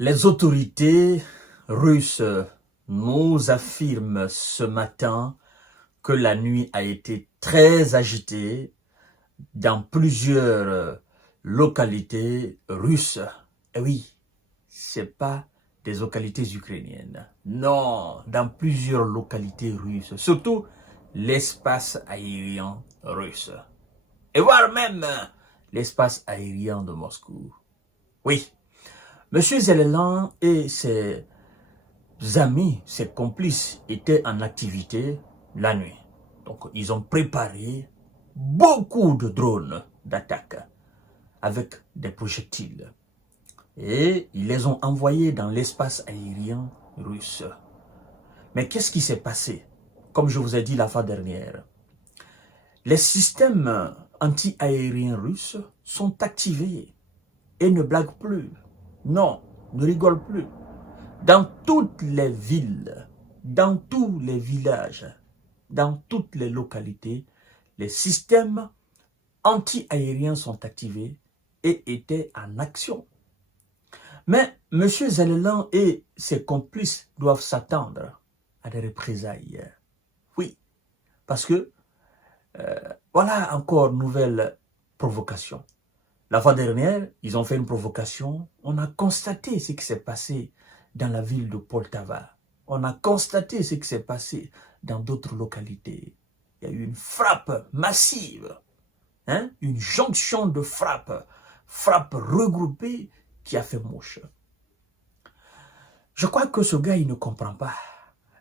Les autorités russes nous affirment ce matin que la nuit a été très agitée dans plusieurs localités russes. Et oui, c'est pas des localités ukrainiennes. Non, dans plusieurs localités russes, surtout l'espace aérien russe. Et voire même l'espace aérien de Moscou. Oui, M. Zelensky et ses amis, ses complices étaient en activité la nuit. Donc, ils ont préparé beaucoup de drones d'attaque avec des projectiles. Et ils les ont envoyés dans l'espace aérien russe. Mais qu'est-ce qui s'est passé? Comme je vous ai dit la fois dernière, les systèmes anti-aériens russes sont activés et ne blaguent plus. Non, ne rigolent plus. Dans toutes les villes, dans tous les villages, dans toutes les localités, les systèmes anti-aériens sont activés et étaient en action. Mais M. Zelensky et ses complices doivent s'attendre à des représailles. Oui, parce que voilà encore nouvelle provocation. La fois dernière, ils ont fait une provocation. On a constaté ce qui s'est passé dans la ville de Poltava. On a constaté ce qui s'est passé dans d'autres localités. Il y a eu une frappe massive, hein? Une jonction de frappes regroupées qui a fait mouche. Je crois que ce gars, il ne comprend pas,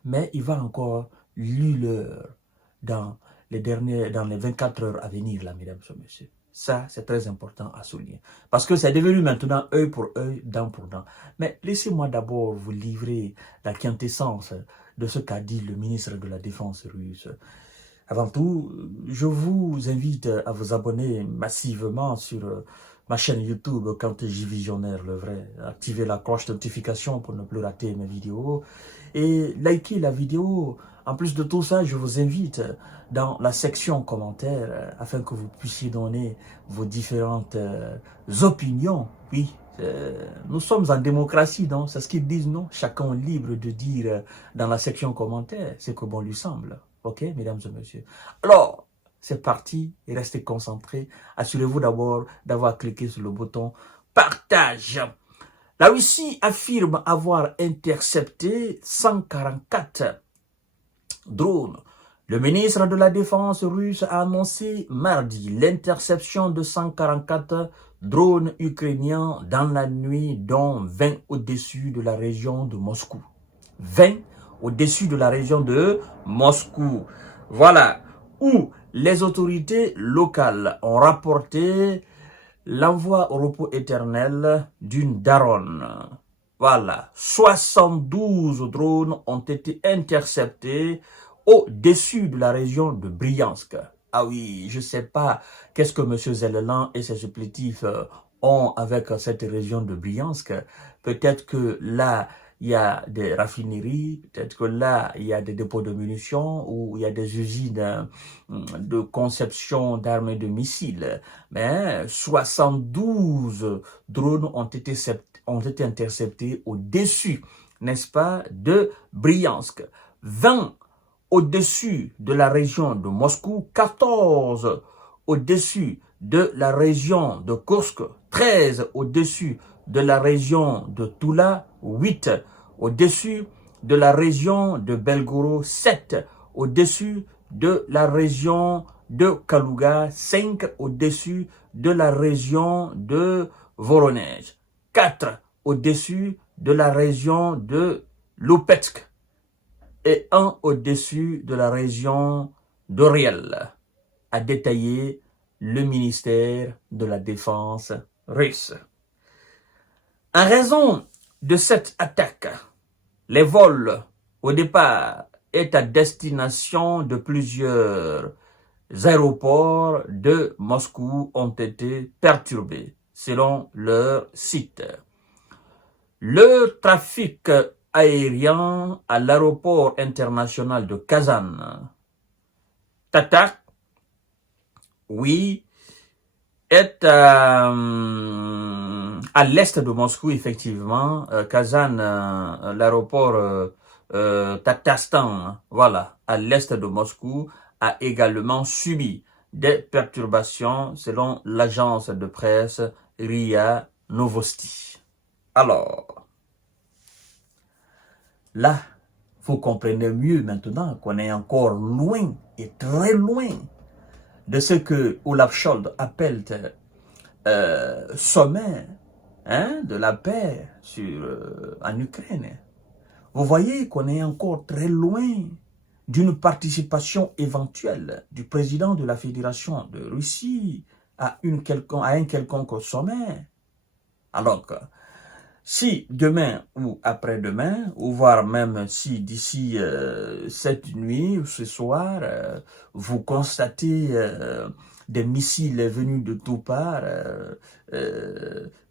mais il va encore l'heure dans les 24 heures à venir, là, mesdames et messieurs. Ça, c'est très important à souligner. Parce que c'est devenu maintenant œil pour œil, dent pour dent. Mais laissez-moi d'abord vous livrer la quintessence de ce qu'a dit le ministre de la Défense russe. Avant tout, je vous invite à vous abonner massivement sur ma chaîne YouTube Quand J Visionnaire le vrai. Activez la cloche de notification pour ne plus rater mes vidéos. Et likez la vidéo. En plus de tout ça, je vous invite dans la section commentaires afin que vous puissiez donner vos différentes opinions. Oui, nous sommes en démocratie, non? C'est ce qu'ils disent, non? Chacun est libre de dire dans la section commentaires ce que bon lui semble. Ok, mesdames et messieurs. Alors, c'est parti, et restez concentrés. Assurez-vous d'abord d'avoir cliqué sur le bouton partage. La Russie affirme avoir intercepté 144 drones. Le ministre de la Défense russe a annoncé mardi l'interception de 144 drones ukrainiens dans la nuit, dont 20 au-dessus de la région de Moscou. 20 au-dessus de la région de Moscou. Voilà, où les autorités locales ont rapporté l'envoi au repos éternel d'une daronne. Voilà, 72 drones ont été interceptés au-dessus de la région de Bryansk. Ah oui, je ne sais pas qu'est-ce que M. Zelensky et ses supplétifs ont avec cette région de Bryansk. Peut-être que là, il y a des raffineries, peut-être que là, il y a des dépôts de munitions ou il y a des usines de conception d'armes et de missiles. Mais 72 drones ont été interceptés au-dessus, n'est-ce pas, de Bryansk. 20 au-dessus de la région de Moscou, 14 au-dessus de la région de Kursk, 13 au-dessus de la région de Tula, 8 au-dessus de la région de Belgorod, 7 au-dessus de la région de Kaluga, 5 au-dessus de la région de Voronezh, 4 au-dessus de la région de Lupetsk et 1 au-dessus de la région d'Oriel, a détaillé le ministère de la Défense russe. En raison de cette attaque, les vols au départ et à destination de plusieurs aéroports de Moscou ont été perturbés, selon leur site. Le trafic aérien à l'aéroport international de Kazan, Tatar, oui, est À l'est de Moscou, effectivement, Kazan, l'aéroport Tatarstan, hein, voilà, à l'est de Moscou, a également subi des perturbations selon l'agence de presse RIA Novosti. Alors, là, vous comprenez mieux maintenant qu'on est encore loin et très loin de ce que Olaf Scholz appelle sommet, hein, de la paix en Ukraine. Vous voyez qu'on est encore très loin d'une participation éventuelle du président de la Fédération de Russie à un quelconque sommet. Alors que si demain ou après-demain, ou voire même si d'ici cette nuit ou ce soir, vous constatez des missiles venus de toutes parts,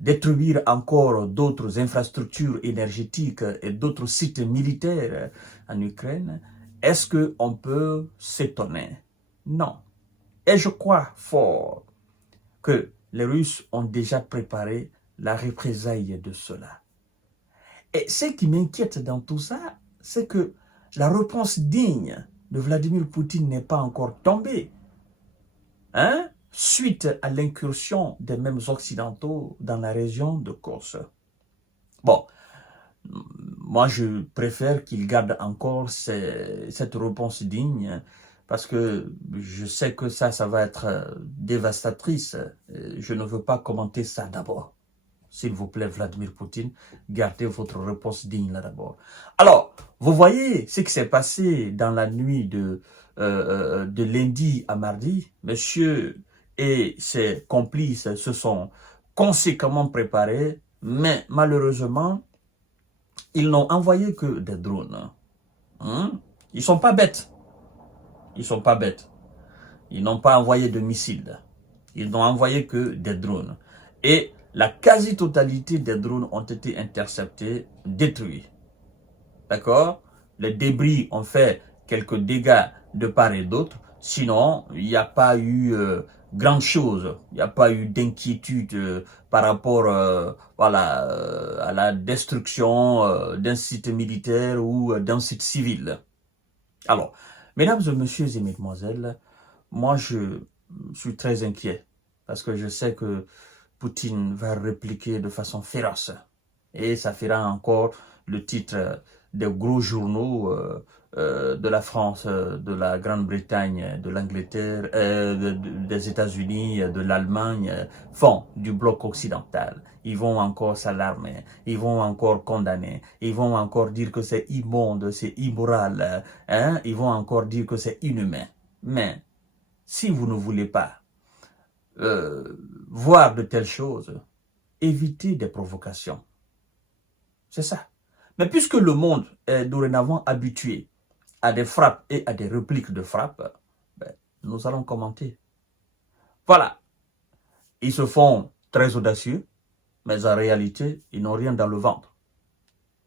détruire encore d'autres infrastructures énergétiques et d'autres sites militaires en Ukraine, est-ce qu'on peut s'étonner? Non. Et je crois fort que les Russes ont déjà préparé la représailles de cela. Et ce qui m'inquiète dans tout ça, c'est que la réponse digne de Vladimir Poutine n'est pas encore tombée. Hein? Suite à l'incursion des mêmes occidentaux dans la région de Corse. Bon, moi je préfère qu'il garde encore cette réponse digne, parce que je sais que ça va être dévastatrice. Je ne veux pas commenter ça d'abord. S'il vous plaît, Vladimir Poutine, gardez votre réponse digne là d'abord. Alors, vous voyez ce qui s'est passé dans la nuit de lundi à mardi. Monsieur et ses complices se sont conséquemment préparés, mais malheureusement, ils n'ont envoyé que des drones. Ils sont pas bêtes. Ils sont pas bêtes. Ils n'ont pas envoyé de missiles. Ils n'ont envoyé que des drones. Et la quasi-totalité des drones ont été interceptés, détruits. D'accord? Les débris ont fait quelques dégâts de part et d'autre. Sinon, il n'y a pas eu grande chose. Il n'y a pas eu d'inquiétude par rapport à la destruction d'un site militaire ou d'un site civil. Alors, mesdames et messieurs et mesdemoiselles, moi je suis très inquiet parce que je sais que Poutine va répliquer de façon féroce. Et ça fera encore le titre des gros journaux de la France, de la Grande-Bretagne, de l'Angleterre, des États-Unis, de l'Allemagne, font du bloc occidental. Ils vont encore s'alarmer, ils vont encore condamner, ils vont encore dire que c'est immonde, c'est immoral, hein? Ils vont encore dire que c'est inhumain. Mais si vous ne voulez pas voir de telles choses, évitez des provocations. C'est ça. Mais puisque le monde est dorénavant habitué à des frappes et à des répliques de frappes, ben, nous allons commenter. Voilà. Ils se font très audacieux, mais en réalité, ils n'ont rien dans le ventre.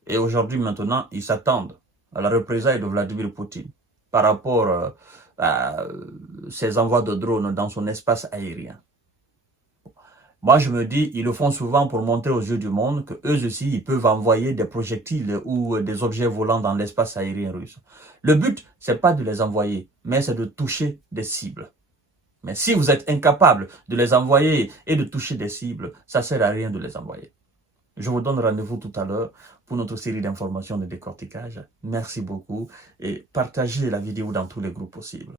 Et aujourd'hui, maintenant, ils s'attendent à la représailles de Vladimir Poutine par rapport à ses envois de drones dans son espace aérien. Moi, je me dis, ils le font souvent pour montrer aux yeux du monde qu'eux aussi, ils peuvent envoyer des projectiles ou des objets volants dans l'espace aérien russe. Le but, c'est pas de les envoyer, mais c'est de toucher des cibles. Mais si vous êtes incapable de les envoyer et de toucher des cibles, ça sert à rien de les envoyer. Je vous donne rendez-vous tout à l'heure pour notre série d'informations de décortiquage. Merci beaucoup et partagez la vidéo dans tous les groupes possibles.